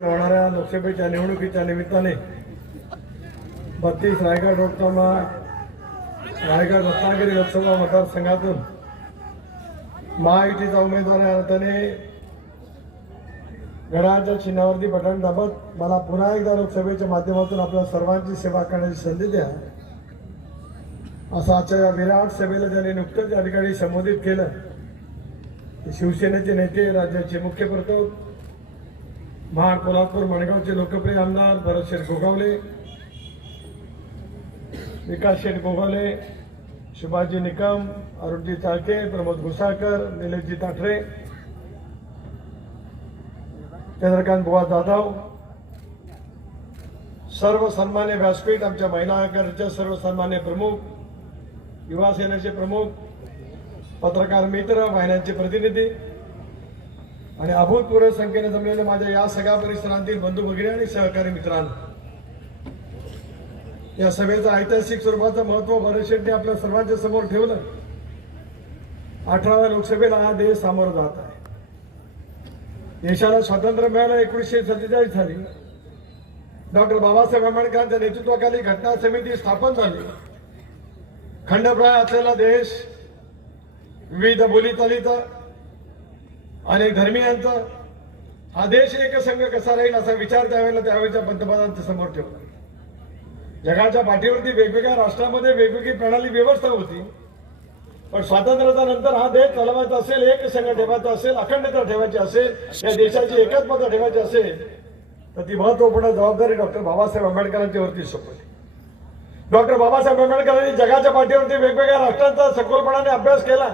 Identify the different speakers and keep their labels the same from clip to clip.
Speaker 1: होणाऱ्या लोकसभेच्या निवडणुकीच्या निमित्ताने बत्तीस रायगड लोकसभा रायगड रत्नागिरी लोकसभा मतदारसंघातून महायुतीचा उमेदवार या अर्थाने गडाच्या चिन्हावरती बटन दाबत मला पुन्हा एकदा लोकसभेच्या माध्यमातून आपल्या सर्वांची सेवा करण्याची संधी द्या. असं आजच्या या विराट सभेला ज्यांनी नुकतंच या ठिकाणी संबोधित केलं शिवसेनेचे नेते राज्याचे मुख्य प्रतोद महाड कोल्हापूर मडगावचे लोकप्रिय आमदार भरत शेठ गोगावले विकास शेठ गोगावले शुभाजी निकम अरुणजी चाळके प्रमोद घुसाळकर निलेशजी ताठरे चंद्रकांत बुवा जाधव सर्व सन्मान्य व्यासपीठ आमच्या महिला आयोगाचे सर्व सन्मान्य प्रमुख युवा सेनेचे प्रमुख पत्रकार मित्र वाहिन्यांचे प्रतिनिधी आणि अभूतपूर्व संख्येने जमलेल्या माझ्या या सगळ्या परिसरातील बंधू भगिनी आणि सहकारी मित्रांनो या सभेचं ऐतिहासिक स्वरूपाचं महत्त्व भरत शेट्टी आपल्या सर्वांच्या समोर ठेवलं. अठराव्या लोकसभेला हा देश सामोरं जात आहे. देशाला स्वातंत्र्य मिळालं एकोणीसशे सत्तेचाळीस साली. डॉक्टर बाबासाहेब आंबेडकरांच्या नेतृत्वाखाली घटना समिती स्थापन झाली. खंडप्राय असलेला देश विविध बोलीचालीचा आणि धर्मियांचा हा देश एकसंघ कसा राहील असा विचार त्यावेळेला त्यावेळेच्या पंतप्रधानांच्या समोर ठेवला. जगाच्या पाठीवरती वेगवेगळ्या राष्ट्रामध्ये वेगवेगळी प्रणाली व्यवस्था होती. पण स्वातंत्र्याच्या नंतर हा देश चालवायचा असेल एकसंघ ठेवायचा असेल अखंडता ठेवायची असेल या देशाची एकात्मता ठेवायची असेल तर ती महत्त्वपूर्ण जबाबदारी डॉक्टर बाबासाहेब आंबेडकरांच्या वरती सोपवली. डॉक्टर बाबासाहेब आंबेडकरांनी जगाच्या पाठीवरती वेगवेगळ्या राष्ट्रांचा सखोलपणाने अभ्यास केला.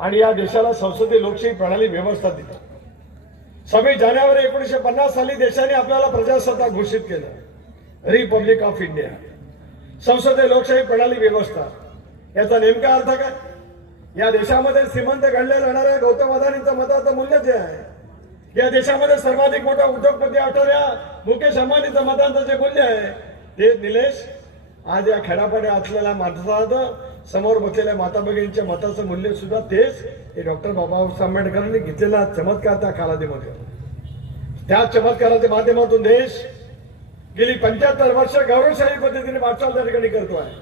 Speaker 1: आणि या देशाला संसदीय लोकशाही प्रणाली व्यवस्था दिली. सव्वीस जानेवारी एकोणीसशे पन्नास साली देशाने आपल्याला प्रजासत्ताक घोषित केलं. रिपब्लिक ऑफ इंडिया संसदीय लोकशाही प्रणाली व्यवस्था. याचा नेमका अर्थ काय? या देशामध्ये श्रीमंत घडल्या जाणाऱ्या गौतम अदानींचं मताचं मूल्य जे आहे या देशामध्ये सर्वाधिक मोठा उद्योगपती असणाऱ्या मुकेश अंबानीचं मतांचं जे मूल्य आहे ते निलेश आज या खेडापाड्या असलेल्या माणसाचं समोर बसलेल्या माता भगिनींच्या मताचं मूल्य सुद्धा तेच हे डॉक्टर बाबासाहेब आंबेडकरांनी घेतलेला चमत्कार त्या कालावधीमध्ये. त्या चमत्काराच्या माध्यमातून देश गेली पंच्याहत्तर वर्ष गौरवशाही पद्धतीने वाटचाल त्या ठिकाणी करतो आहे.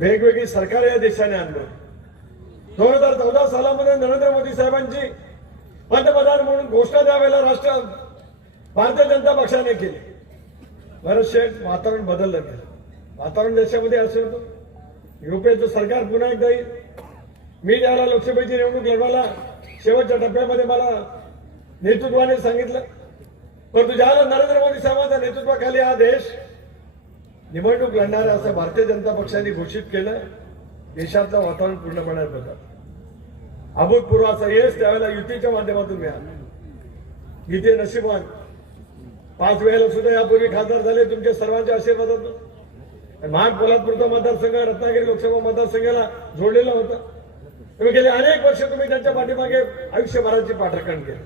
Speaker 1: वेगवेगळी सरकार या देशाने आणलं. दोन हजार चौदा सालामध्ये नरेंद्र मोदी साहेबांची पंतप्रधान म्हणून घोषणा द्यावेला राष्ट्र भारतीय जनता पक्षाने केली. बरेचसे वातावरण बदललं गेलं. वातावरण देशामध्ये असं होतं. युपीएचं सरकार पुन्हा एकदा येईल. मी ज्याला लोकसभेची निवडणूक लढवायला शेवटच्या टप्प्यामध्ये मला नेतृत्वाने सांगितलं. परंतु ज्याला नरेंद्र मोदी साहेबांच्या नेतृत्वाखाली हा देश निवडणूक लढणार असं भारतीय जनता पक्षाने घोषित केलं देशातलं वातावरण पूर्णपणे बदल अभूतपूर्व असं यश त्यावेळेला युतीच्या माध्यमातून मिळालं. युती नशिबान पाच वेळेला सुद्धा यापूर्वी खासदार झाले तुमच्या सर्वांच्या आशीर्वादातून. महाड पोलादपूरचा मतदारसंघ रत्नागिरी लोकसभा मतदारसंघाला जोडलेला होता. तुम्ही गेले अनेक वर्ष तुम्ही त्यांच्या पाठीमागे आयुष्यभराची पाठराखण केली.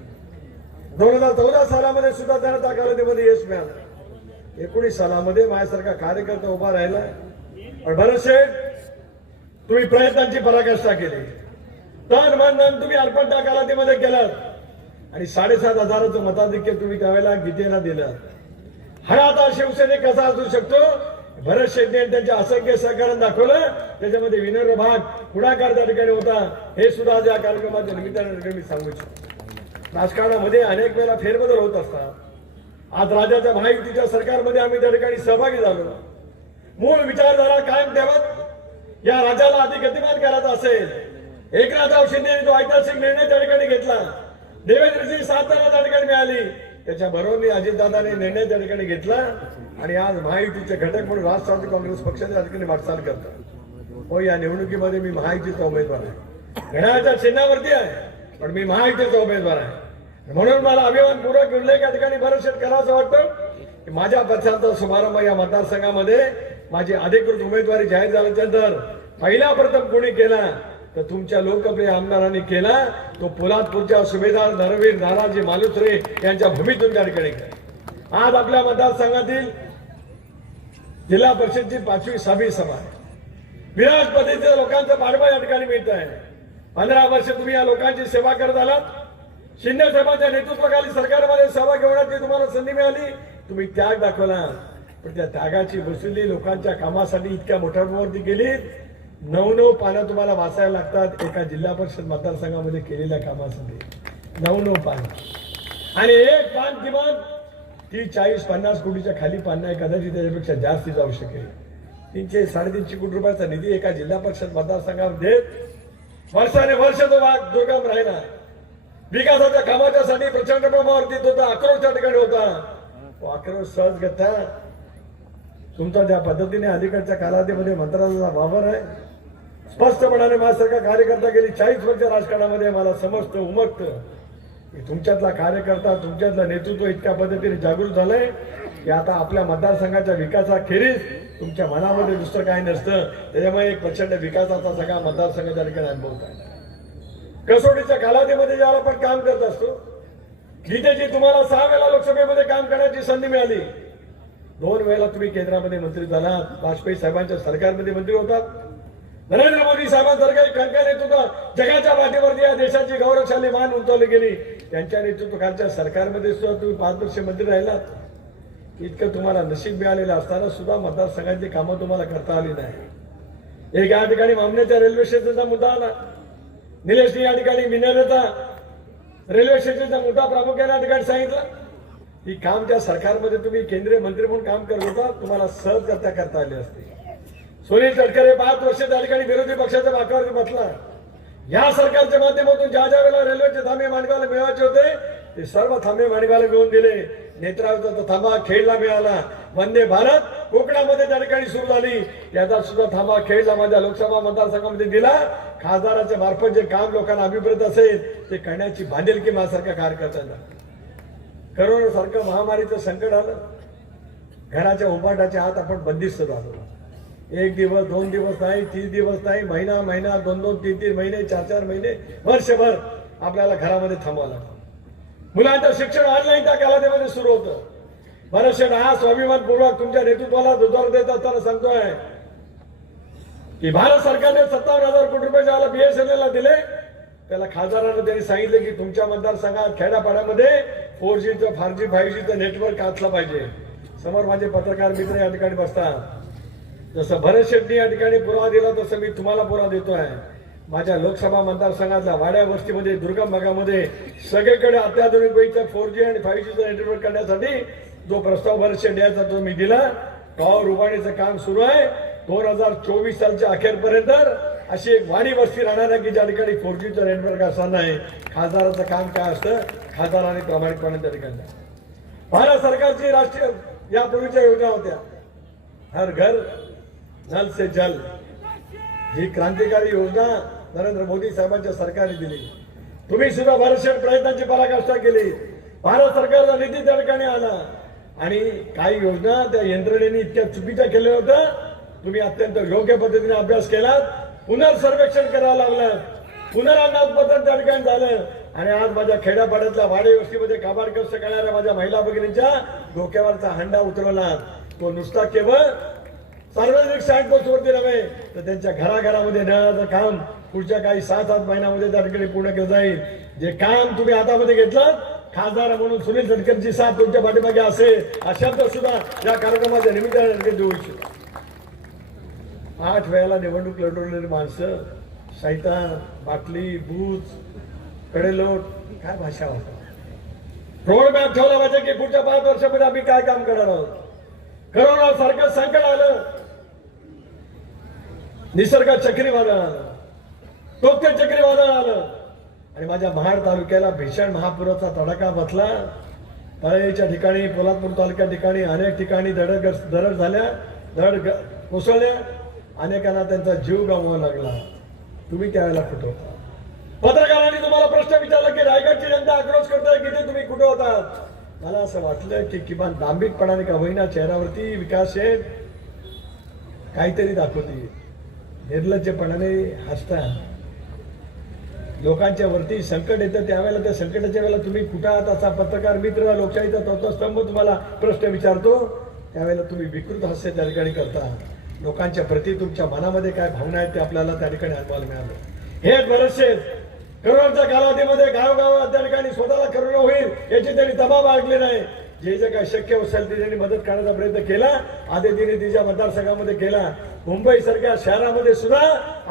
Speaker 1: दोन हजार चौदा सालामध्ये सुद्धा त्यांना त्या कालावधीमध्ये यश मिळालं. एकोणीस सालामध्ये माझ्यासारखा कार्यकर्ता उभा राहिला. पण बरेचसे तुम्ही प्रयत्नांची पराकाष्ठा केली. तन मन धन तुम्ही अर्पण त्या कालावधीमध्ये केलात आणि साडेसात हजाराचं मताधिक्य तुम्ही त्यावेळेला गीतेला दिलं. हा आता शिवसेने कसा असू शकतो? भरत शेट्टी त्यांच्या असंख्य सहकार्य दाखवलं. त्याच्यामध्ये विनोद भाग पुढाकार त्या ठिकाणी होता. हे सुद्धा आज या कार्यक्रमाच्या निमित्ताने मी सांगू इच्छितो. राजकारणामध्ये अनेक वेळेला फेरबदल होत असतात. आज राज्याच्या महायुतीच्या सरकारमध्ये आम्ही त्या ठिकाणी सहभागी झालो. मूळ विचारधारा कायम ठेवत या राज्याला अधिक गतिमान करायचा असेल. एकनाथराव शिंदे जो ऐतिहासिक निर्णय त्या ठिकाणी घेतला. देवेंद्रजी सातताना त्या ठिकाणी मिळाली. त्याच्याबरोबर मी अजितदादाने निर्णय त्या ठिकाणी घेतला आणि आज महायुतीचे घटक म्हणून राष्ट्रवादी काँग्रेस पक्षाच्या ठिकाणी वाटचाल करतात. हो या निवडणुकीमध्ये मी महायुतीचा उमेदवार आहे. घड्याळाच्या चिन्हावरती आहे पण मी महायुतीचा उमेदवार आहे. म्हणून मला अभिमानपूर्वक उल्लेख या ठिकाणी बरेचसे करावं वाटतं की माझ्या पक्षाचा शुभारंभ या मतदारसंघामध्ये माझी अधिकृत उमेदवारी जाहीर झाल्यानंतर पहिला प्रथम कोणी केला तर तुमच्या लोकप्रिय आमदारांनी केला. तो पोलादपूरच्या सुभेदार नरवीर नाराजी मालुसरे यांच्या भूमीतून त्या केला आज आपल्या मतदारसंघातील जिल्हा परिषदची पाचवी सहावी सभा आहे. विराट पद्धतीचं लोकांचं पाठबळ या ठिकाणी मिळत आहे. पंधरा वर्ष तुम्ही या लोकांची सेवा करत आलात. शिंदे साहेबांच्या नेतृत्वाखाली सरकारमध्ये मतदारसंघामध्ये तुम्हाला संधी मिळाली. तुम्ही त्याग दाखवला. पण त्या त्यागाची वसुली लोकांच्या कामासाठी इतक्या मोठ्या प्रमाणावरती गेली नऊ नऊ पानं तुम्हाला वाचायला लागतात एका जिल्हा परिषद मतदारसंघामध्ये केलेल्या कामासाठी. नऊ नऊ पानं. आणि एक पान किमान ती चाळीस पन्नास कोटीच्या खाली पान आहे. कदाचित त्याच्यापेक्षा जास्त जाऊ शकेल. तीनशे साडेतीनशे कोटी रुपयाचा निधी एका जिल्हा परिषद मतदारसंघामध्ये देत वर्षाने वर्ष तो भाग दुर्गम राहिला. विकासाच्या कामाच्यासाठी प्रचंड प्रमाणावरती तो होता आक्रोश त्या ठिकाणी होता. तो आक्रोश सहज घेता तुमचा ज्या पद्धतीने अलीकडच्या कालावधीमध्ये मंत्रालयाचा वावर आहे स्पष्टपणाने माझ्यासारखा कार्यकर्ता गेली चाळीस वर्ष राजकारणामध्ये मला समजतं उमगतं. की तुमच्यातला कार्यकर्ता तुमच्यातलं नेतृत्व इतक्या पद्धतीने जागृत झालंय की आता आपल्या मतदारसंघाच्या विकासाखेरीज तुमच्या मनामध्ये दुसरं काही नसतं. त्याच्यामुळे एक प्रचंड विकासाचा सगळा मतदारसंघ त्या ठिकाणी अनुभवत आहे कसोटीच्या कालावधीमध्ये ज्याला आपण काम करत असतो गीतेची तुम्हाला सहा वेळा लोकसभेमध्ये काम करण्याची संधी मिळाली. दोन वेळेला तुम्ही केंद्रामध्ये मंत्री झालात वाजपेयी साहेबांच्या सरकारमध्ये मंत्री होतात. नरेंद्र मोदी साहेबांसारख्या एक खणका नेतृत्व जगाच्या पाठीवरती या देशाची गौरवशाली मान उंचावली गेली. त्यांच्या नेतृत्वाखालच्या सरकारमध्ये सुद्धा तुम्ही पाच वर्ष मंत्री राहिलात. इतकं तुम्हाला नशीब मिळालेलं असताना सुद्धा मतदारसंघाची कामं तुम्हाला करता आली नाही. एक या ठिकाणी मामण्याच्या रेल्वे स्टेशनचा मुद्दा आला. निलेशने या ठिकाणी मिनरचा रेल्वे स्टेशनचा मुद्दा प्रामुख्याने या ठिकाणी सांगितला. की काम त्या सरकारमध्ये तुम्ही केंद्रीय मंत्री म्हणून काम करत होता तुम्हाला सहज करता करता आले असते. सुनील तटकरे पाच वर्ष त्या ठिकाणी विरोधी पक्षाच्या बाकावर बसला. या सरकारच्या माध्यमातून ज्या ज्या वेळेला रेल्वेचे थांबे माणगावला मिळवायचे होते ते सर्व थांबे माणगावला मिळवून दिले. नेत्रावचा थांबा खेळला मिळाला. वंदे भारत कोकणामध्ये त्या ठिकाणी सुरू झाली. याचा सुद्धा थांबा खेळला माझ्या लोकसभा मतदारसंघामध्ये दिला. खासदाराच्या मार्फत जे काम लोकांना अभिप्रेत असेल ते करण्याची बांधिलकी माझ्यासारख्या कार्यकर्त्यांना. करोना सारखं महामारीचं संकट आलं. घराच्या उपाटाच्या हात आपण बंदिस्त झालो. एक दिवस दोन दिवस नाही तीस दिवस नाही महिना महिना दोन दोन तीन तीन महिने चार चार महिने वर्षभर आपल्याला घरामध्ये थांबावं लागतं. मुलांचं शिक्षण ऑनलाईन त्या कालावधीमध्ये सुरू होतं. बरेचसे हा स्वाभिमानपूर्वक तुमच्या नेतृत्वाला दुधार देत असताना सांगतोय की भारत सरकारने सत्तावन्न हजार कोटी रुपये ज्याला बीएसएनएल ला दिले त्याला खासदारांना त्यांनी सांगितले की तुमच्या मतदारसंघात खेड्यापाड्यामध्ये फोर जीचं फार जी फाईव्ह जीचं नेटवर्क असलं पाहिजे. समोर माझे पत्रकार मित्र या ठिकाणी बसतात. जसं भरत शेट्टी या ठिकाणी पुरावा दिला तसं मी तुम्हाला पुरावा आहे माझ्या लोकसभा मतदारसंघातल्या वाड्या वस्तीमध्ये दुर्गम भागामध्ये सगळीकडे अत्याधुनिक वेळीचा फोर जी आणि फाईव्ह जीचं नेटवर्क करण्यासाठी जो प्रस्ताव भरत शेट्टी याचा तो मी दिला. टॉवर उभारणीचं काम सुरू आहे. दोन हजार चोवीस सालच्या अखेरपर्यंत अशी एक वाडी वस्ती राहणार आहे की ज्या ठिकाणी फोर जीचं नेटवर्क असणार नाही. खासदाराचं काम काय असतं? खासदाराने प्रामाणिकपणे त्या ठिकाणी भारत सरकारची राष्ट्रीय यापूर्वीच्या योजना होत्या. हर घर जल से जल। ही क्रांतिकारी योजना नरेंद्र मोदी साहेबांच्या सरकारने दिली. तुम्ही सुद्धा भरशेट प्रयत्नांची पराकाष्ठा केली. भारत सरकारचा निधी त्या ठिकाणी आला. आणि काही योजना त्या यंत्रणेने इतक्या चुकीच्या केल्या होत्या. तुम्ही अत्यंत योग्य पद्धतीने अभ्यास केलात. पुनर्सर्वेक्षण करायला लागलं पुनरांदात्मक त्या ठिकाणी झालं. आणि आज माझ्या खेड्यापाड्यातल्या वाडेवस्तीमध्ये काबाड कष्ट करणाऱ्या माझ्या महिला भगिनींच्या डोक्यावरचा हंडा उतरवला तो नुसता केवळ सार्वजनिक साईट वरती नव्हे तर त्यांच्या घराघरामध्ये नळाचं काम पुढच्या काही सात आठ महिन्यामध्ये त्या ठिकाणी पूर्ण केलं जाईल. जे काम तुम्ही हातामध्ये घेतलं खासदार म्हणून सुनील तटकरची साथ तुमच्या पाठीमागे असेल हा तर सुद्धा या कार्यक्रमाच्या निमित्ताने देऊ इच्छितो. आठ वेळेला निवडणूक लढवलेली माणसं शैतान बाटली बूज कडेलोट काय भाषा होता रोडमॅप ठेवला पाहिजे की पुढच्या पाच वर्षामध्ये आम्ही काय काम करणार आहोत? करोना सारखं संकट आलं निसर्ग चक्रीवादळ आलं. टोक्य चक्रीवादळ आलं. आणि माझ्या महाड तालुक्याला भीषण महापुराचा तडाखा बसला. तळेच्या ठिकाणी पोलादपूर तालुक्या ठिकाणी अनेक ठिकाणी दरड दरड झाल्या. दरड ग- कोसळल्या. अनेकांना त्यांचा जीव गमवा लागला. तुम्ही त्यावेळेला कुठं होता? पत्रकारांनी तुम्हाला प्रश्न विचारला की रायगडची जनता आक्रोश करताय की ते तुम्ही कुठे होतात? मला असं वाटलं की किमान दांभिकपणाने का होईना चेहऱ्यावरती विकास आहे काहीतरी दाखवते. निर्लज्जपणाने हसतात. लोकांच्या वरती संकट येतं त्यावेळेला त्या संकटाच्या वेळेला तुम्ही कुठं आहात असा पत्रकार मित्र लोकशाहीचा चौथा स्तंभ तुम्हाला प्रश्न विचारतो त्यावेळेला तुम्ही विकृत हास्य त्या ठिकाणी करता. लोकांच्या प्रती तुमच्या मनामध्ये काय भावना आहेत ते आपल्याला त्या ठिकाणी अनुभवायला मिळालं. हे बरेचसे करोनाच्या कालावधीमध्ये गावोगाव त्या ठिकाणी स्वतःला करोना होईल याची त्यांनी तबाब बाळगली नाही. जे जे काय शक्य असेल ते त्यांनी मदत करण्याचा प्रयत्न केला आधी तिने तिच्या मतदारसंघामध्ये केला. मुंबई सारख्या शहरामध्ये सुद्धा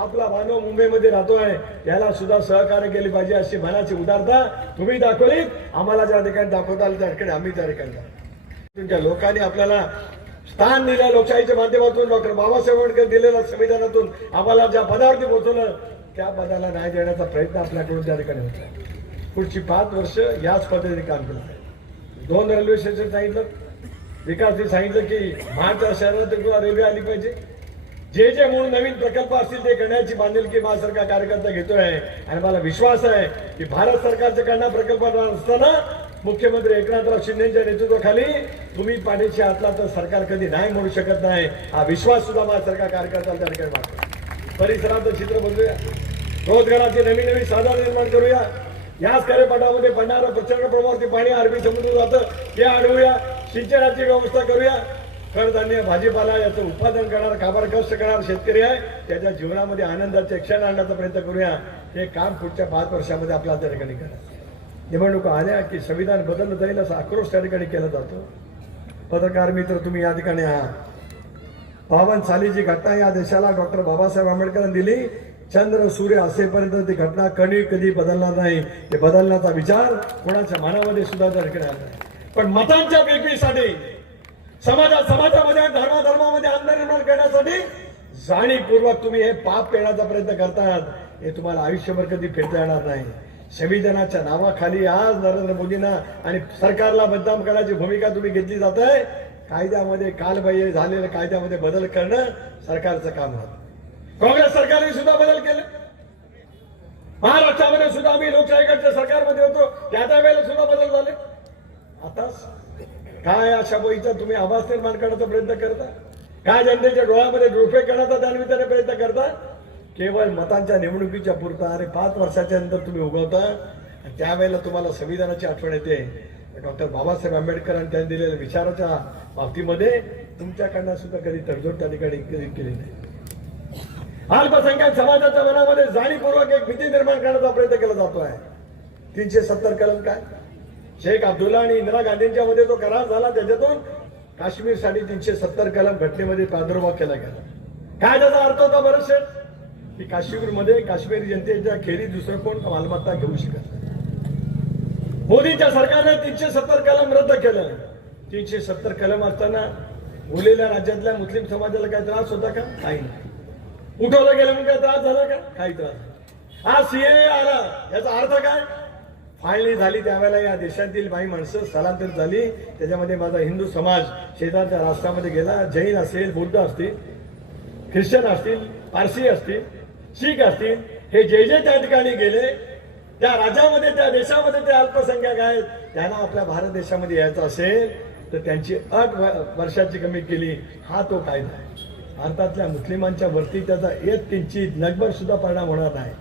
Speaker 1: आपला मानव मुंबईमध्ये राहतोय. याला सुद्धा सहकार्य केले पाहिजे अशी मनाची उदारता तुम्ही दाखवली. आम्हाला ज्या ठिकाणी दाखवताल त्या ठिकाणी आम्ही त्या ठिकाणी तुमच्या लोकांनी आपल्याला स्थान दिलं लोकशाहीच्या माध्यमातून डॉक्टर बाबासाहेब आंबेडकर दिलेल्या संविधानातून आम्हाला ज्या पदावरती पोहोचवलं त्या पदाला न्याय देण्याचा प्रयत्न आपल्याकडून त्या ठिकाणी होता पुढची पाच वर्ष याच पद्धतीने काम केलं आहे. दोन रेल्वे स्टेशन सांगितलं. विकासने सांगितलं की महाराष्ट्र शहरात किंवा रेल्वे आली पाहिजे. जे जे मूळ नवीन प्रकल्प असतील ते करण्याची बांधिलकी महासरकार कार्यकर्ता घेतोय आणि मला विश्वास आहे की भारत सरकारचे करणार प्रकल्प असताना मुख्यमंत्री एकनाथराव शिंदेच्या नेतृत्वाखाली तुम्ही पाठीशी असला तर सरकार कधी नाही म्हणू शकत नाही. हा विश्वास सुद्धा महासरकार कार्यकर्त्याला त्या ठिकाणी परिसराचं चित्र बदलूया रोजगाराची नवीन नवीन साधन निर्माण करूया. याच कार्यपटामध्ये पडणारं प्रचंड प्रमाणावरती पाणी अरबी समुद्र जातं. ते आढळूया सिंचनाची व्यवस्था करूया. कडधान्य भाजीपाला याचं उत्पादन करणार काबार कष्ट करणार शेतकरी आहे. त्याच्या जीवनामध्ये आनंदाचे क्षण आणण्याचा प्रयत्न करूया. हे काम पुढच्या पाच वर्षामध्ये आपल्याला त्या ठिकाणी करा. निवडणुका आल्या की संविधान बदललं जाईल असा आक्रोश त्या ठिकाणी केला जातो. पत्रकार मित्र तुम्ही या ठिकाणी आहात. बावन सालीची घटना या देशाला डॉक्टर बाबासाहेब आंबेडकरांनी दिली. चंद्र सूर्य असेपर्यंत ती घटना कधी कधी बदलणार नाही. हे बदलण्याचा विचार कोणाच्या मनामध्ये सुद्धा त्या ठिकाणी आला नाही. पण मतांच्या बेकरीसाठी समाजात समाजामध्ये धर्माधर्मामध्ये अंतर निर्माण करण्यासाठी जाणीवपूर्वक तुम्ही हे पाप पेण्याचा प्रयत्न करतात हे तुम्हाला आयुष्यभर कधी फिरता येणार नाही. संविधानाच्या नावाखाली आज नरेंद्र मोदींना आणि सरकारला बदनाम करण्याची भूमिका तुम्ही घेतली जात आहे कायद्यामध्ये कालबाह्य झालेल्या कायद्यामध्ये बदल करणं सरकारचं काम होत काँग्रेस सरकारने सुद्धा बदल केले. महाराष्ट्रामध्ये सुद्धा आम्ही लोकशाहीकडच्या सरकारमध्ये होतो. त्या त्या वेळेला सुद्धा बदल झाले. आता काय अशा बोईचा तुम्ही आवाज निर्माण करण्याचा प्रयत्न करता? काय जनतेच्या डोळ्यामध्ये डोफे करण्याचा त्यानिमित्ताने प्रयत्न करता? केवळ मतांच्या निवडणुकीच्या पुरता आणि पाच वर्षाच्या नंतर तुम्ही उगवता. आणि त्यावेळेला तुम्हाला संविधानाची आठवण येते. डॉक्टर बाबासाहेब आंबेडकरांनी त्यांनी दिलेल्या विचाराच्या बाबतीमध्ये तुमच्याकडनं सुद्धा कधी तडजोड त्या ठिकाणी केली नाही. अल्पसंख्याक समाजाच्या मनामध्ये जाणीवपूर्वक एक भीती निर्माण करण्याचा प्रयत्न केला जातो आहे तीनशे सत्तर कलम काय? शेख अब्दुल्ला आणि इंदिरा गांधींच्या मध्ये जो करार झाला त्याच्यातून काश्मीरसाठी तीनशे सत्तर कलम घटनेमध्ये प्रादुर्भाव केला गेला. काय त्याचा अर्थ होता बरं शेठ? की काश्मीरमध्ये काश्मीरी जनतेच्या खेरी दुसरं कोण मालमत्ता घेऊ शकत नाही. मोदींच्या सरकारने तीनशे सत्तर कलम रद्द केलं. तीनशे सत्तर कलम असताना उरलेल्या राज्यातल्या मुस्लिम समाजाला काय त्रास होता का? काही नाही. उठवलं गेलं म्हणून काय त्रास झाला का? काही त्रास हा आज सीए आला. याचा अर्थ काय? फाळणी झाली त्यावेळेला या देशातील काही माणसं स्थलांतरित झाली. त्याच्यामध्ये माझा हिंदू समाज शेजारच्या राष्ट्रामध्ये गेला. जैन असेल बुद्ध असतील ख्रिश्चन असतील पारसी असतील शीख असतील हे जे जे त्या ठिकाणी गेले त्या राज्यामध्ये त्या देशामध्ये ते अल्पसंख्याक आहेत त्यांना आपल्या भारत देशामध्ये यायचं असेल तर त्यांची अट व- वर्षाची कमी केली. हा तो कायदा आहे. भारतातल्या मुस्लिमांच्या वरती त्याचा एक किंचित नगभर सुद्धा परिणाम होणार नाही.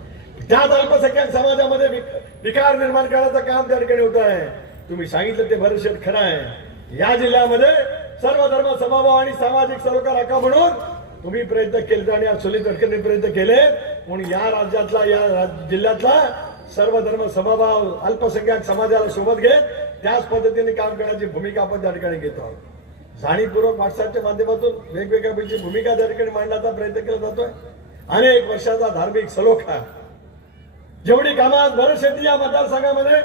Speaker 1: त्याच अल्पसंख्याक समाजामध्ये विक- विकार निर्माण करण्याचं काम त्या ठिकाणी होत आहे तुम्ही सांगितलं ते भरशेट खरं आहे. या जिल्ह्यामध्ये सर्व धर्म समभाव आणि सामाजिक सरोकार हक्का म्हणून तुम्ही प्रयत्न केले आणि आज सुनील तटकरेंनी प्रयत्न केले. म्हणून या राज्यातला या राज- जिल्ह्यातला सर्व धर्म समभाव अल्पसंख्याक समाजाला सोबत घेत त्याच पद्धतीने काम करण्याची भूमिका आपण त्या ठिकाणी घेतो आहोत. जाणीवपूर्वक व्हॉट्सअपच्या माध्यमातून वेगवेगळ्या भूमिका त्या ठिकाणी मांडण्याचा प्रयत्न केला जातोय. अनेक वर्षाचा धार्मिक सलोखा जेवढी कामं आज भरत शेट्टी या मतदारसंघामध्ये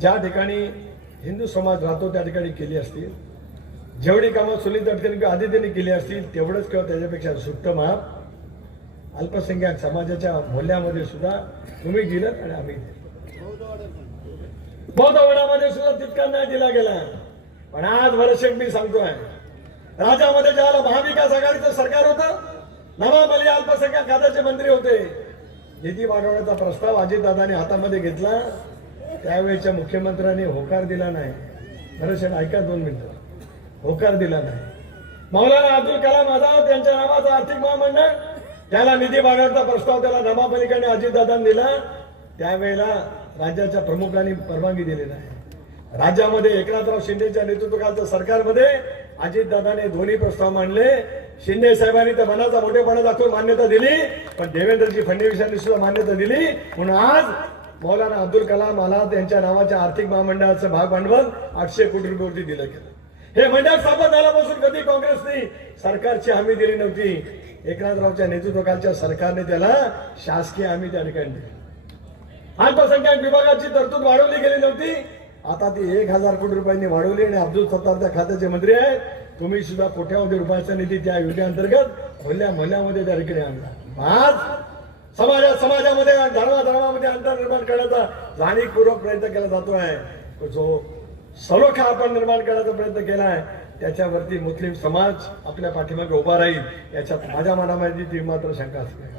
Speaker 1: ज्या ठिकाणी हिंदू समाज राहतो त्या ठिकाणी केली असतील. जेवढी कामं सुनील तटकरे किंवा आदित्यने केली असतील तेवढंच किंवा त्याच्यापेक्षा सुट्ट माप अल्पसंख्याक समाजाच्या मूल्यामध्ये सुद्धा तुम्ही दिलं आणि आम्ही दिलं बौद्धवडामध्ये सुद्धा तितका नाही दिला गेला. पण आज भरशेट मी सांगतोय राज्यामध्ये ज्याला महाविकास आघाडीचं सरकार होतं नवा अली अल्पसंख्याक खात्याचे मंत्री होते. निधी वाढवण्याचा प्रस्ताव अजितदादांनी हातामध्ये घेतला. त्यावेळेच्या मुख्यमंत्र्यांनी होकार दिला नाही. भरशेट ऐका दोन मिनिटं. होकार दिला नाही. मौलाना अब्दुल कलाम आझाद यांच्या नावाचा आर्थिक महामंडळ त्याला निधी वाढवण्याचा प्रस्ताव त्याला नवाब अजितदादांनी दिला. त्यावेळेला राज्याच्या प्रमुखांनी परवानगी दिली नाही. राज्यामध्ये एकनाथराव शिंदेच्या नेतृत्वाखालच्या सरकारमध्ये अजितदादाने दोन्ही प्रस्ताव मांडले. शिंदे साहेबांनी त्या मनाचा मोठेपणा दाखवून मान्यता दिली पण देवेंद्रजी फडणवीसांनी सुद्धा मान्यता दिली. म्हणून आज मौलाना अब्दुल कलाम आझाद यांच्या नावाच्या आर्थिक महामंडळाचं भाग भांडवल आठशे कोटी रुपयावरती दिलं गेलं. हे मंडळ स्थापन झाल्यापासून कधी काँग्रेसने सरकारची हमी दिली नव्हती. एकनाथरावच्या नेतृत्वाखालच्या सरकारने त्याला शासकीय हमी त्या ठिकाणी दिली. अल्पसंख्याक विभागाची तरतूद वाढवली गेली नव्हती. आता ती एक हजार कोटी रुपयांनी वाढवली आणि अब्दुल सत्तारच्या खात्याचे मंत्री आहेत. तुम्ही सुद्धा कोट्यावधी रुपयाचा निधी त्या योजनेअंतर्गत मोहल्ल्या मोहल्यामध्ये त्या ठिकाणी आणला. आज समाजा समाजामध्ये धर्मा धर्मामध्ये अंतर निर्माण करण्याचा जाणीवपूर्वक प्रयत्न केला जातो आहे जो सलोखा आपण निर्माण करण्याचा प्रयत्न केला आहे त्याच्यावरती मुस्लिम समाज आपल्या पाठीमागे उभा राहील याच्यात माझ्या मनामध्ये ती मात्र शंका असते.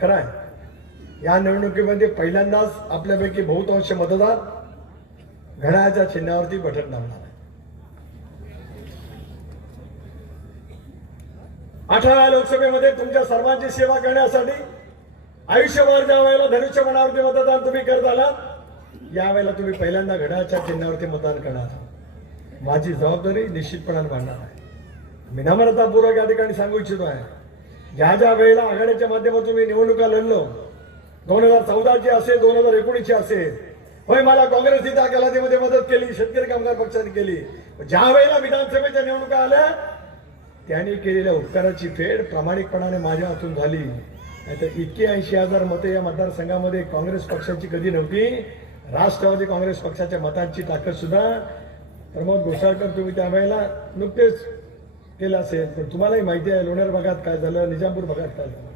Speaker 1: खरं आहे या निवडणुकीमध्ये पहिल्यांदाच आपल्यापैकी बहुतांश मतदार घड्याच्या चिन्हावरती बटन दाबणार आहे अठराव्या लोकसभेमध्ये तुमच्या सर्वांची सेवा करण्यासाठी आयुष्यभर ज्या वेळेला धनुष्य मनावरती मतदान तुम्ही करत आलात यावेळेला तुम्ही पहिल्यांदा घड्याच्या चिन्हावरती मतदान करणार माझी जबाबदारी निश्चितपणाने मांडणार आहे. मी नम्रतापूर्वक या ठिकाणी सांगू इच्छितो आहे ज्या ज्या वेळेला आघाडीच्या माध्यमातून मी निवडणुका लढलो दोन हजार चौदाची असेल दोन हजार एकोणीसची असेल होय मला काँग्रेसने त्या कलातीमध्ये मदत केली शेतकरी कामगार पक्षाने केली. ज्या वेळेला विधानसभेच्या निवडणुका आल्या त्यांनी केलेल्या उपकाराची फेड प्रामाणिकपणाने माझ्या हातून झाली. नाहीतर इतकी ऐंशी हजार मते या मतदारसंघामध्ये काँग्रेस पक्षाची कधी नव्हती. राष्ट्रवादी काँग्रेस पक्षाच्या मतांची ताकद सुद्धा. प्रमोद घोसाळकर तुम्ही त्यावेळेला नुकतेच केलं असेल तर तुम्हालाही माहिती आहे लोणार भागात काय झालं निजामपूर भागात काय झालं?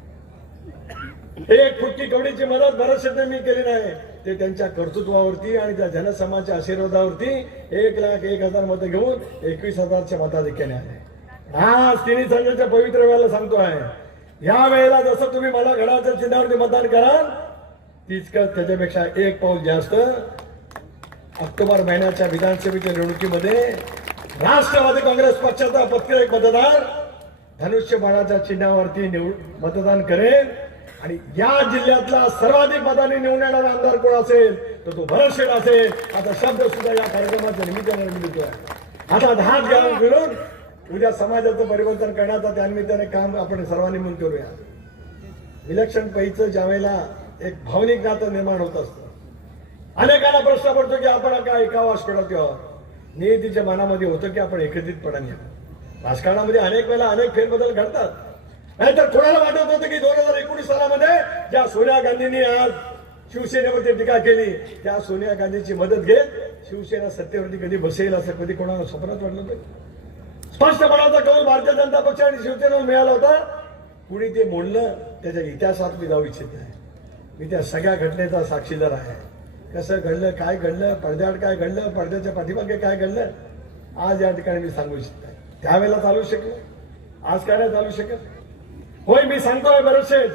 Speaker 1: एक फुटकी कवडीची मदत बऱ्याचशा मी केली नाही. ते त्यांच्या कर्तृत्वावरती आणि त्या जनसमाजच्या आशीर्वादावरती एक लाख एक हजार मतं घेऊन एकवीस हजारच्या मताधिक्याने आले. हा तिन्ही संघाच्या पवित्र वेळेला सांगतो आहे. या वेळेला जसं तुम्ही मला घडाच्या चिन्हावरती मतदान कराल तिचकच त्याच्यापेक्षा एक पाऊल जास्त. ऑक्टोबर महिन्याच्या विधानसभेच्या निवडणुकीमध्ये राष्ट्रवादी काँग्रेस पक्षाचा प्रत्येक मतदार धनुष्यबाणाच्या चिन्हावरती निवड मतदान करेल. आणि या जिल्ह्यातला सर्वाधिक मतांनी निवडून येणारा आमदार कोण असेल तर तो भरत शेठ असेल. आता शब्द सुद्धा या कार्यक्रमाच्या निमित्ताने मिळतोय आता दहा विरोध उद्या समाजाचं परिवर्तन करण्याचं त्यानिमित्ताने काम आपण सर्वांनी मिळून करूया. इलेक्शन पैचं ज्या वेळेला एक भावनिक नातं निर्माण होत असतं. अनेकांना प्रश्न पडतो की आपण काय एका हॉस्पिटल किंवा नियतीच्या मनामध्ये होतं की आपण एकत्रितपणाने आहोत. राजकारणामध्ये अनेक वेळेला अनेक फेरबदल घडतात. नाहीतर कोणाला वाटत होतं की दोन हजार एकोणीस सालामध्ये ज्या सोनिया गांधींनी आज शिवसेनेवरती टीका केली त्या सोनिया गांधीची मदत घेत शिवसेना सत्तेवरती कधी बसेल असं कधी कोणाला स्वप्नात वाटलं नाही? स्पष्टपणाचा कौल भारतीय जनता पक्ष आणि शिवसेनेवर मिळाला होता. कुणी ते बोललं त्याच्या इतिहासात मी जाऊ इच्छित नाही. मी त्या सगळ्या घटनेचा साक्षीदार आहे. कसं घडलं काय घडलं पडद्याआड काय घडलं पडद्याच्या पाठीमागे काय घडलं आज या ठिकाणी मी सांगू इच्छित नाही. त्यावेळेला चालू शकलं आज काय नाही चालू शकत. होय मी सांगतोय बरेचसे.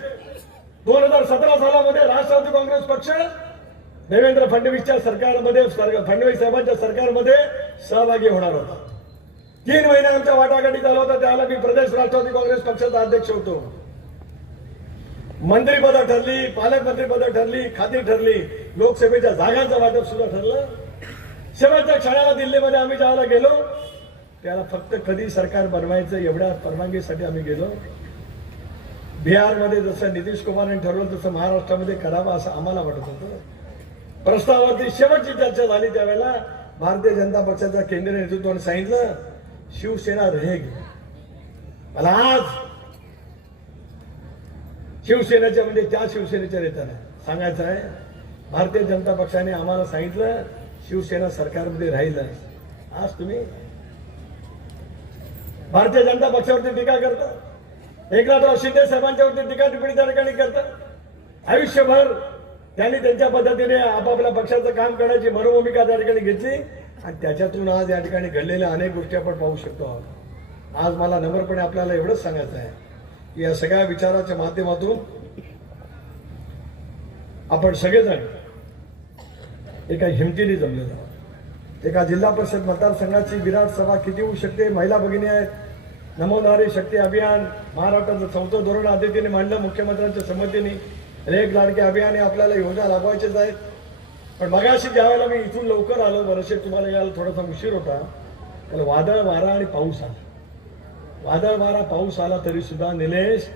Speaker 1: दोन हजार सतरा सालामध्ये राष्ट्रवादी काँग्रेस पक्ष देवेंद्र फडणवीसच्या सरकारमध्ये फडणवीस साहेबांच्या सरकारमध्ये सहभागी होणार होता. तीन महिने आमच्या वाटाघाटी चालू होता त्याला मी प्रदेश राष्ट्रवादी काँग्रेस पक्षाचा अध्यक्ष होतो. मंत्रीपदं ठरली पालकमंत्रीपदं ठरली खाती ठरली लोकसभेच्या जागांचं वाटप सुद्धा ठरलं. शेवटच्या क्षणाला दिल्लीमध्ये आम्ही ज्याला गेलो त्याला फक्त कधी सरकार बनवायचं एवढ्या परवानगीसाठी आम्ही गेलो. बिहारमध्ये जसं नितीश कुमारांनी ठरवलं तसं महाराष्ट्रामध्ये करावं असं आम्हाला वाटत होतं. प्रस्तावावरती शेवटची चर्चा झाली त्यावेळेला भारतीय जनता पक्षाच्या केंद्रीय नेतृत्वाने सांगितलं शिवसेना रहेगी मला आज शिवसेनेच्या म्हणजे त्या शिवसेनेच्या नेत्याने सांगायचं आहे भारतीय जनता पक्षाने आम्हाला सांगितलं शिवसेना सरकारमध्ये राहील आज तुम्ही भारतीय जनता पक्षावरती टीका करता. एकनाथराव शिंदे साहेबांच्यावरती टीका टिप्पणी त्या ठिकाणी करता. आयुष्यभर त्यांनी त्यांच्या पद्धतीने आपापल्या पक्षाचं काम करण्याची मनोभूमिका त्या ठिकाणी घेतली. आणि त्याच्यातून आज या ठिकाणी घडलेल्या अनेक गोष्टी आपण पाहू शकतो आहोत. आज मला नम्रपणे आपल्याला एवढंच सांगायचं आहे की या सगळ्या विचाराच्या माध्यमातून आपण सगळेजण एका हिमतीने जमलेलो आहोत एका जिल्हा परिषद मतदारसंघाची विराट सभा किती होऊ शकते? महिला भगिनी आहेत. नमोनारी शक्ती अभियान महाराष्ट्राचं चौथं धोरण आदितीने मांडलं मुख्यमंत्र्यांच्या संमतीने. अनेक लाडके अभियान हे आपल्याला योजना राबवायचेच आहेत. पण मगाशी ज्यावेळेला मी इथून लवकर आलो बरेचसे तुम्हाला यायला थोडासा उशीर होता त्याला वादळ वारा आणि पाऊस आला. वादळ वारा पाऊस आला तरी सुद्धा निलेश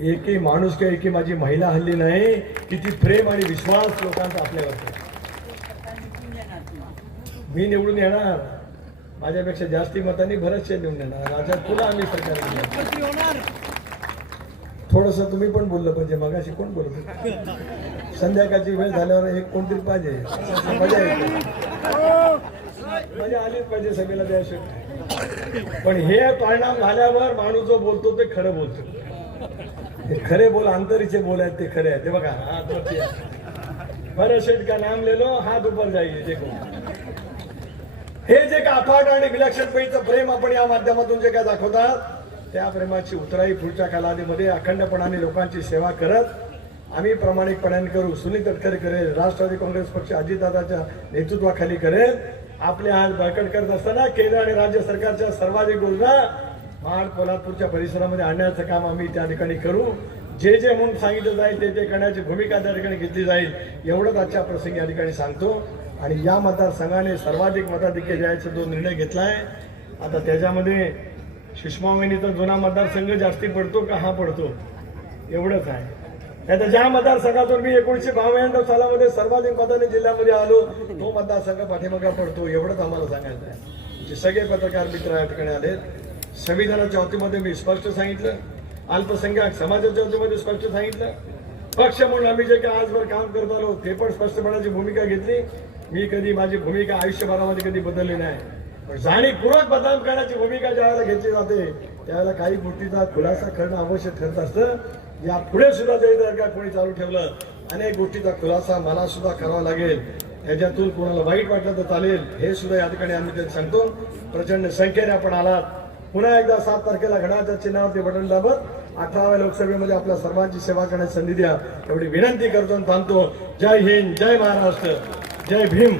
Speaker 1: एकही माणूस किंवा एकही माझी महिला हल्ली नाही किती प्रेम आणि विश्वास लोकांचा आपल्यावर मी निवडून येणार. माझ्यापेक्षा जास्ती मतांनी बरेचसे निवडून येणार. राज्यात पुन्हा आम्ही सरकार थोडस तुम्ही पण बोललं पाहिजे मगाशी कोण बोलत संध्याकाळची वेळ झाल्यावर एक कोणतरी पाहिजे? मजा येते. मजा आलीच पाहिजे सभेला द्यायची पण हे परिणाम झाल्यावर माणूस जो बोलतो ते खरं बोलतो. हे खरे बोल अंतरीचे बोल आहेत ते खरे आहेत. ते बघा बरं शेठ का नाम ले हा हात ऊपर जाईल देखो हे जे का अफाट आणि विलक्षणपैचं प्रेम आपण या माध्यमातून जे काय दाखवतात त्या प्रेमाची उतराई पुढच्या कालावधीमध्ये अखंडपणाने लोकांची सेवा करत आम्ही प्रामाणिकपणाने करू. सुनील तटकरे करेल राष्ट्रवादी काँग्रेस पक्ष अजितदादाच्या नेतृत्वाखाली करेल. आपले हात बळकट करत असताना केंद्र आणि राज्य सरकारच्या सर्वाधिक योजना महाड कोल्हापूरच्या परिसरामध्ये आणण्याचं काम आम्ही त्या ठिकाणी करू. जे जे म्हणून सांगितलं जाईल ते ते करण्याची भूमिका त्या ठिकाणी घेतली जाईल एवढंच आजच्या प्रसंगी या ठिकाणी सांगतो. आणि या मतदारसंघाने सर्वाधिक मताधिक्य द्यायचा जो निर्णय घेतला आहे आता त्याच्यामध्ये सुषमावहिनीचा जुना मतदारसंघ जास्ती पडतो का? हा पडतो. एवढंच आहे. आता ज्या मतदारसंघातून मी एकोणीशे बावन्न सालामध्ये सर्वाधिक मताने जिल्ह्यामध्ये आलो तो मतदारसंघ पाठीमागा पडतो. एवढंच आम्हाला सांगायचं आहे. जे सगळे पत्रकार मित्र या ठिकाणी आलेत संविधानाच्या वतीमध्ये मी स्पष्ट सांगितलं अल्पसंख्याक समाजाच्या वतीमध्ये स्पष्ट सांगितलं. पक्ष म्हणून आम्ही जे काय आजवर काम करत आलो ते पण स्पष्टपणाची भूमिका घेतली. मी कधी माझी भूमिका आयुष्यभरामध्ये कधी बदलली नाही. पण जाणीवपूर्वक बदनाम करण्याची भूमिका ज्यावेळेला घेतली जाते त्यावेळेला काही गोष्टीचा खुलासा करणं आवश्यक ठरत असतं. या पुढे सुद्धा ते जर का कोणी चालू ठेवलं अनेक गोष्टीचा खुलासा मला सुद्धा करावा लागेल. याच्यातून कोणाला वाईट वाटलं तर चालेल हे सुद्धा या ठिकाणी आम्ही ते सांगतो. प्रचंड संख्येने आपण आलात. पुन्हा एकदा सात तारखेला घड्याळच्या चिन्हावरती बटन दाबत अठराव्या लोकसभेमध्ये आपल्या सर्वांची सेवा करण्याची संधी द्या. एवढी विनंती करतो आणि थांबतो. जय हिंद जय महाराष्ट्र जय भीम.